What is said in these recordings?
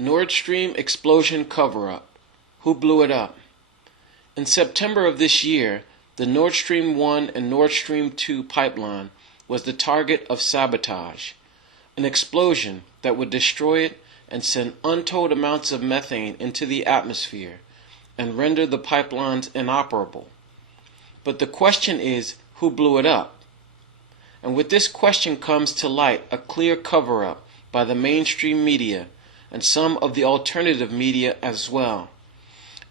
Nord Stream explosion cover-up. Who blew it up? In September of this year, the Nord Stream 1 and Nord Stream 2 pipeline was the target of sabotage, an explosion that would destroy it and send untold amounts of methane into the atmosphere and render the pipelines inoperable. But the question is, who blew it up? And with this question comes to light a clear cover-up by the mainstream media and some of the alternative media as well,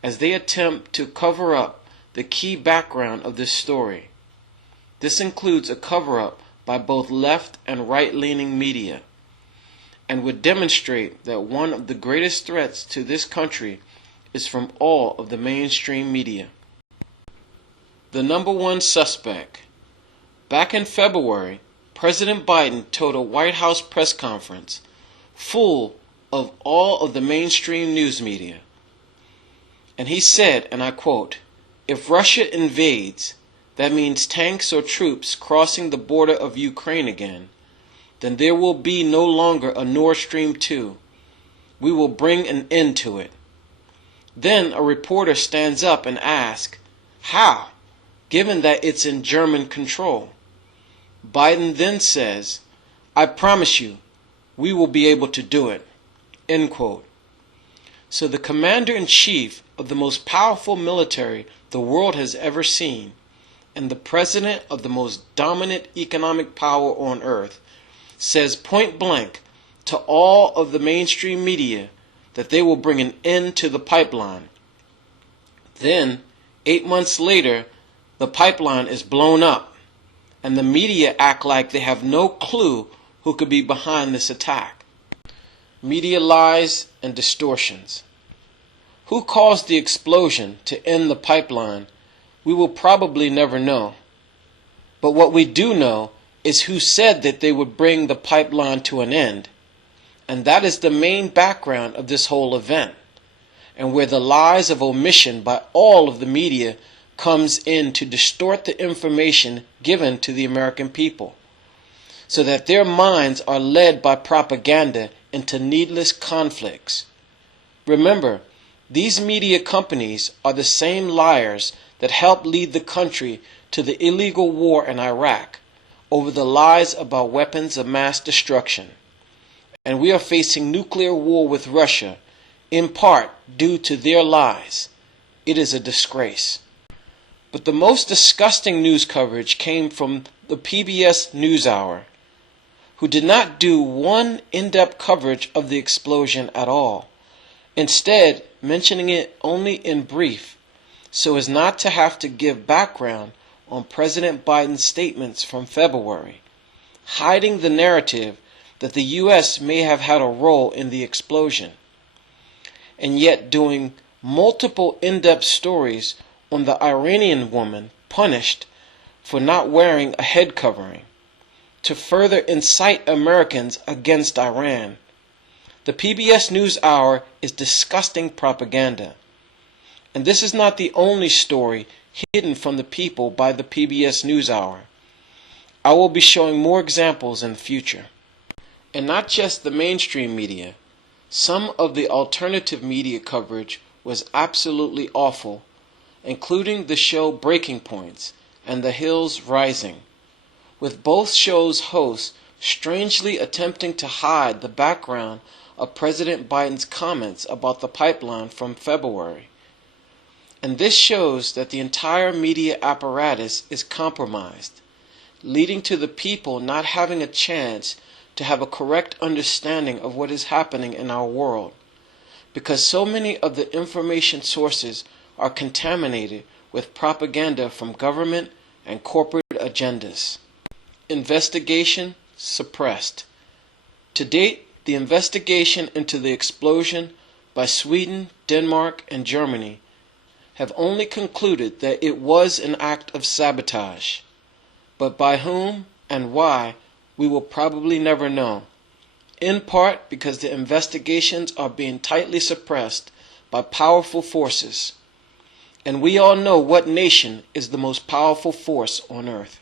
as they attempt to cover up the key background of this story. This includes a cover-up by both left and right-leaning media, and would demonstrate that one of the greatest threats to this country is from all of the mainstream media. The number one suspect. Back in February, President Biden told a White House press conference full of all of the mainstream news media. And he said, and I quote, "If Russia invades, that means tanks or troops crossing the border of Ukraine again, then there will be no longer a Nord Stream 2. We will bring an end to it." Then a reporter stands up and asks, how, given that it's in German control? Biden then says, "I promise you, we will be able to do it." End quote. So the commander-in-chief of the most powerful military the world has ever seen, and the president of the most dominant economic power on earth, says point blank to all of the mainstream media that they will bring an end to the pipeline. Then, 8 months later, the pipeline is blown up, and the media act like they have no clue who could be behind this attack. Media lies and distortions. Who caused the explosion to end the pipeline, we will probably never know. But what we do know is who said that they would bring the pipeline to an end. And that is the main background of this whole event, and where the lies of omission by all of the media comes in to distort the information given to the American people, so that their minds are led by propaganda into needless conflicts. Remember, these media companies are the same liars that helped lead the country to the illegal war in Iraq over the lies about weapons of mass destruction. And we are facing nuclear war with Russia, in part due to their lies. It is a disgrace. But the most disgusting news coverage came from the PBS NewsHour, who did not do one in-depth coverage of the explosion at all, instead mentioning it only in brief, so as not to have to give background on President Biden's statements from February, hiding the narrative that the U.S. may have had a role in the explosion, and yet doing multiple in-depth stories on the Iranian woman punished for not wearing a head covering, to further incite Americans against Iran. The PBS NewsHour is disgusting propaganda. And this is not the only story hidden from the people by the PBS NewsHour. I will be showing more examples in the future. And not just the mainstream media. Some of the alternative media coverage was absolutely awful, including the show Breaking Points and The Hills Rising, with both shows' hosts strangely attempting to hide the background of President Biden's comments about the pipeline from February. And this shows that the entire media apparatus is compromised, leading to the people not having a chance to have a correct understanding of what is happening in our world, because so many of the information sources are contaminated with propaganda from government and corporate agendas. Investigation suppressed. To date, the investigation into the explosion by Sweden, Denmark, and Germany have only concluded that it was an act of sabotage. But by whom and why, we will probably never know, in part because the investigations are being tightly suppressed by powerful forces. And we all know what nation is the most powerful force on earth.